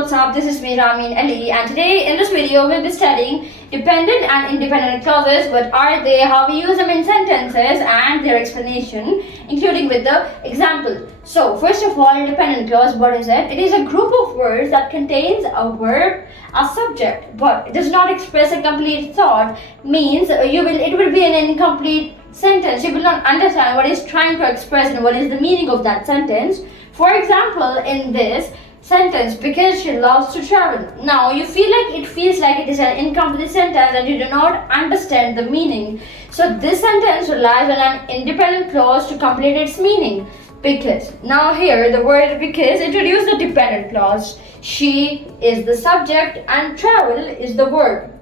what's up? This is me, Rameen Ali, and today in this video we'll be studying dependent and independent clauses. What are they, how we use them in sentences, and their explanation, including with the example. So, first of all, independent clause, what is it? It is a group of words that contains a verb, a subject, but it does not express a complete thought. Means it will be an incomplete sentence. You will not understand what it's trying to express and what is the meaning of that sentence. For example, in this sentence, because she loves to travel. Now you feels like it is an incomplete sentence and you do not understand the meaning. So this sentence relies on an independent clause to complete its meaning. Because. Now here the word because introduces the dependent clause. She is the subject and travel is the verb.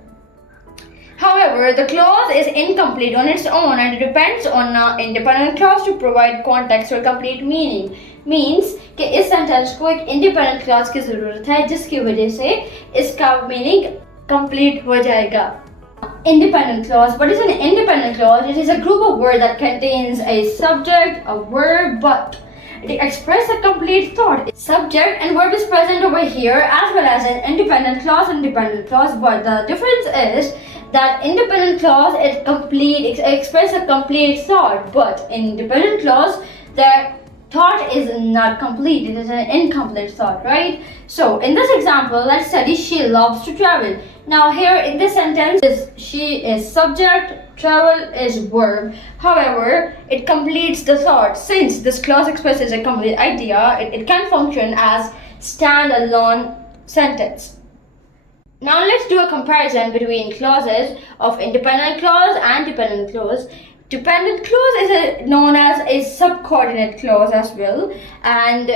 However, the clause is incomplete on its own and it depends on an independent clause to provide context or complete meaning. Means कि इस sentence को एक independent clause की जरूरत है जिसकी वजह से इसका मीनिंग कंप्लीट हो जाएगा. Independent clause. What is an independent clause? It is a group of words that contains a subject, a verb, but it expresses a complete thought. Subject and verb is present over here as well as an independent clause and dependent clause, but the difference is that independent clause it expresses a complete thought, but in dependent clause the thought is not complete, it is an incomplete thought, right? So in this example, let's study she loves to travel. Now here in this sentence, she is subject, travel is verb. However, it completes the thought. Since this clause expresses a complete idea, it can function as stand-alone sentence. Now let's do a comparison between clauses of independent clause and dependent clause. Dependent clause is known as a subordinate clause as well, and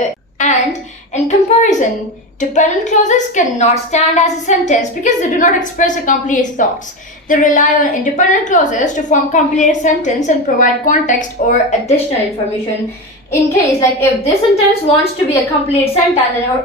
in comparison, dependent clauses cannot stand as a sentence because they do not express a complete thoughts. They rely on independent clauses to form complete sentence and provide context or additional information. In case, like if this sentence wants to be a complete sentence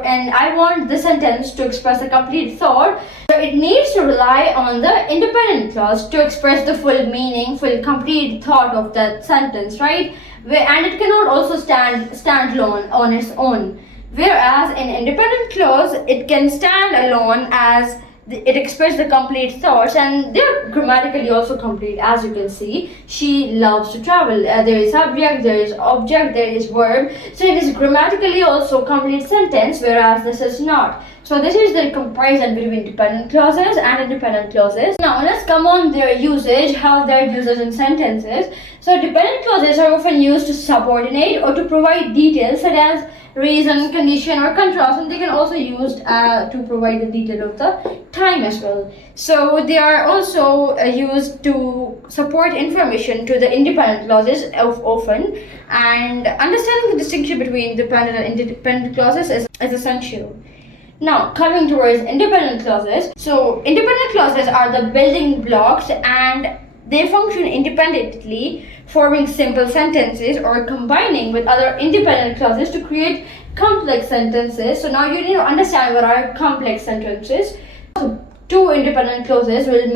and I want this sentence to express a complete thought, so it needs to rely on the independent clause to express the full meaning, full complete thought of that sentence, right? And it cannot also stand alone on its own. Whereas in independent clause, it can stand alone as it expresses the complete thoughts and they're grammatically also complete. As you can see, she loves to travel. There is subject, there is object, there is verb. So it is grammatically also complete sentence, whereas this is not. So this is the comparison between dependent clauses and independent clauses. Now let's come on their usage, how they're used in sentences. So dependent clauses are often used to subordinate or to provide details such as reason, condition or contrast, and they can also used to provide the detail of the time as well. So they are also used to support information to the independent clauses often, and understanding the distinction between dependent and independent clauses is essential. Now coming towards independent clauses. So independent clauses are the building blocks and they function independently, forming simple sentences or combining with other independent clauses to create complex sentences. So now you need to understand what are complex sentences. So two independent clauses will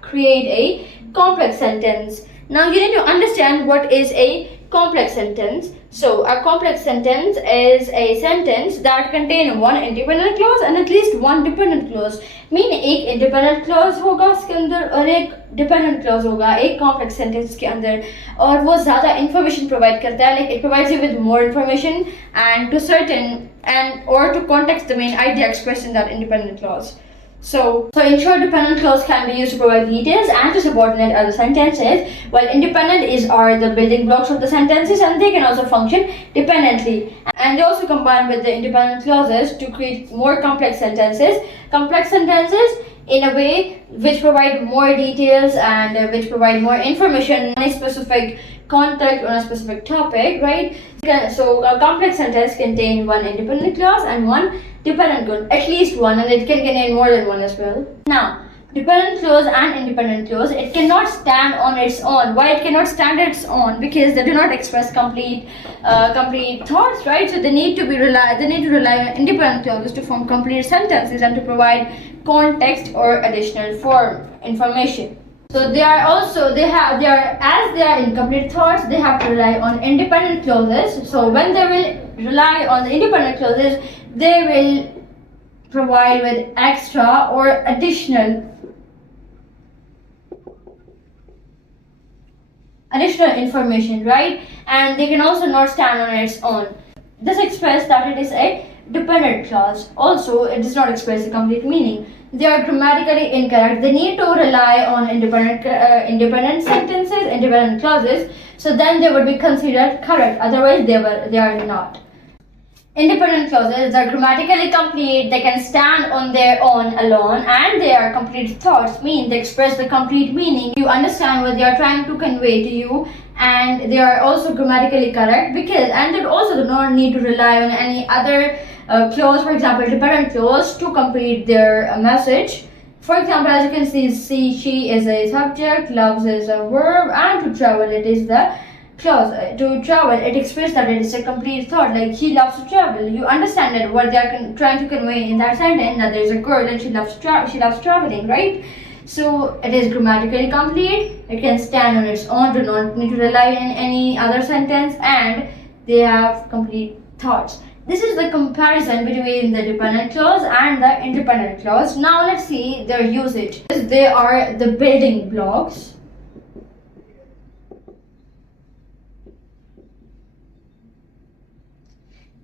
create a complex sentence. Now you need to understand what is a complex sentence. So a complex sentence is a sentence that contains one independent clause and at least one dependent clause. Mean एक independent clause होगा उसके अंदर और एक dependent clause होगा एक complex sentence के अंदर, और वो ज़्यादा इंफॉर्मेशन प्रोवाइड करता है. Like it provides you with more information and to certain and or to context the main idea expressed in that independent clause. So in short, dependent clause can be used to provide details and to subordinate other sentences, while independent are the building blocks of the sentences and they can also function dependently. And they also combine with the independent clauses to create more complex sentences in a way which provide more details and which provide more information on a specific context on a specific topic, right? So a complex sentence contains one independent clause and one dependent clause, at least one, and it can contain more than one as well. Now, dependent clause and independent clause, it cannot stand on its own. Why it cannot stand on its own? Because they do not express complete thoughts, right? So they need to rely on independent clauses to form complete sentences and to provide context or additional information. So they are incomplete thoughts, they have to rely on independent clauses. So when they will rely on the independent clauses, they will provide with extra or additional information, right? And they can also not stand on its own. This expresses that it is a dependent clause. Also, it does not express the complete meaning. They are grammatically incorrect. They need to rely on independent sentences, independent clauses. So then they would be considered correct. Otherwise, they are not. Independent clauses are grammatically complete, they can stand on their own alone, and they are complete thoughts, mean they express the complete meaning. You understand what they are trying to convey to you, and they are also grammatically correct and they also do not need to rely on any other clause, for example, dependent clause, to complete their message. For example, as you can see, she is a subject, loves is a verb, and to travel it is the clause. To travel, it expresses that it is a complete thought, like he loves to travel. You understand that what they are trying to convey in that sentence, that there is a girl and she loves traveling, right? So it is grammatically complete, it can stand on its own, do not need to rely on any other sentence, and they have complete thoughts. This is the comparison between the dependent clause and the independent clause. Now let's see their usage. They are the building blocks.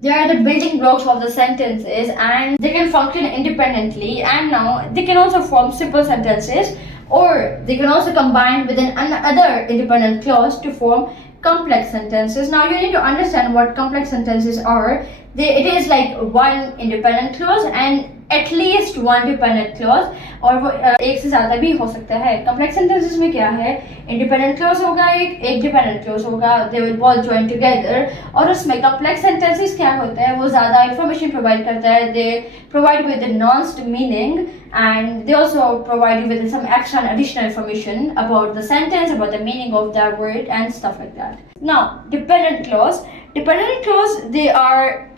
They are the building blocks of the sentences, and they can function independently, and now they can also form simple sentences, or they can also combine with another independent clause to form complex sentences. Now you need to understand what complex sentences are. It is like one independent clause and at least one dependent clause, और वो एक से ज़्यादा भी हो सकता है. Complex sentences में क्या है? Independent clause होगा एक dependent clause होगा. They will both join together. और उसमें complex sentences क्या होता है? वो ज़्यादा information provide करता है. They provide with the nuanced meaning, and they also provide you with some extra and additional information about the sentence, about the meaning of that word, and stuff like that. Now, dependent clause, they are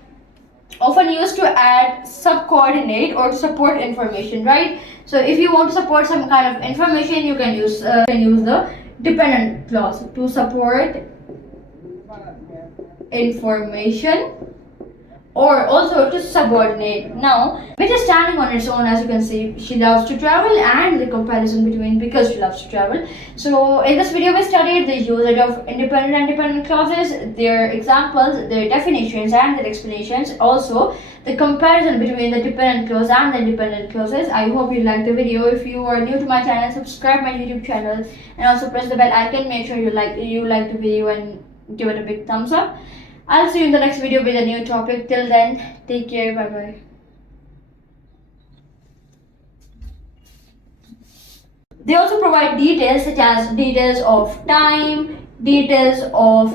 often used to add subcoordinate or to support information, right? So if you want to support some kind of information, you can use the dependent clause to support information, or also to subordinate. Now, which is standing on its own, as you can see, she loves to travel, and the comparison between because she loves to travel. So in this video we studied the usage of independent and dependent clauses, their examples, their definitions, and their explanations. Also the comparison between the dependent clause and the independent clauses. I hope you liked the video. If you are new to my channel, subscribe my YouTube channel, and also press the bell icon. Make sure you like the video and give it a big thumbs up. I'll see you in the next video with a new topic. Till then, take care. Bye bye. They also provide details such as details of time, details of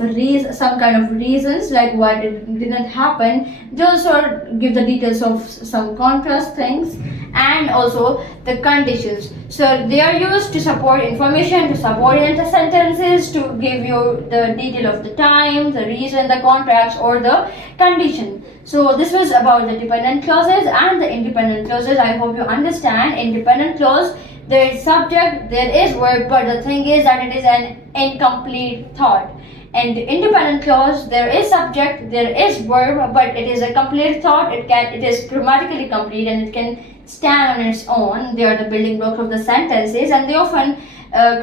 some kind of reasons, like why it didn't happen. They also give the details of some contrast things, and also the conditions. So they are used to support information, to subordinate the sentences, to give you the detail of the time, the reason, the contrast, or the condition. So this was about the dependent clauses and the independent clauses. I hope you understand. Independent clause, there is subject, there is verb, but the thing is that it is an incomplete thought. And the independent clause, there is subject, there is verb, but it is a complete thought. It is grammatically complete, and it can stand on its own. They are the building blocks of the sentences, and they often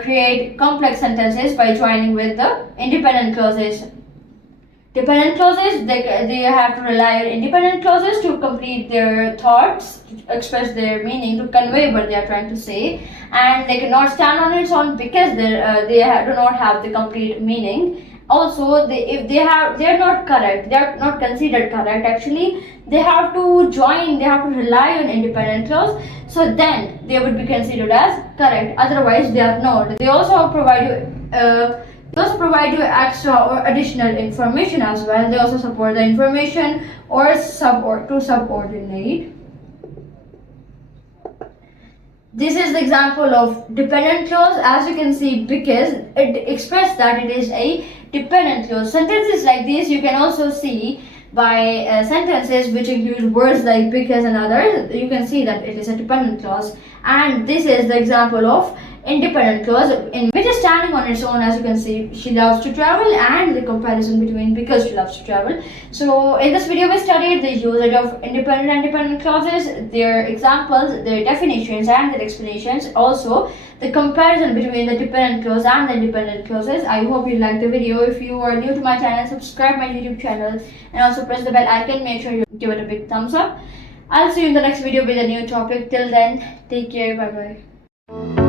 create complex sentences by joining with the independent clauses. Dependent clauses, they have to rely on independent clauses to complete their thoughts, to express their meaning, to convey what they are trying to say, and they cannot stand on its own because they do not have the complete meaning. Also, if they are not correct, they are not considered correct. Actually, they have to rely on independent clause. So then they would be considered as correct. Otherwise, they are not. They also provide you extra or additional information as well. They also support the information or to subordinate. This is the example of dependent clause, as you can see, because it expresses that it is a dependent clause. Sentences like this you can also see by sentences which include words like because and others. You can see that it is a dependent clause, And this is the example of independent clause in which is standing on its own. As you can see, she loves to travel, and the comparison between because she loves to travel. So in this video we studied the usage of independent and dependent clauses, their examples, their definitions and their explanations, also the comparison between the dependent clause and the independent clauses. I hope you liked the video. If you are new to my channel, subscribe my YouTube channel and also press the bell icon. Make sure you give it a big thumbs up. I'll see you in the next video with a new topic. Till then, take care. Bye bye.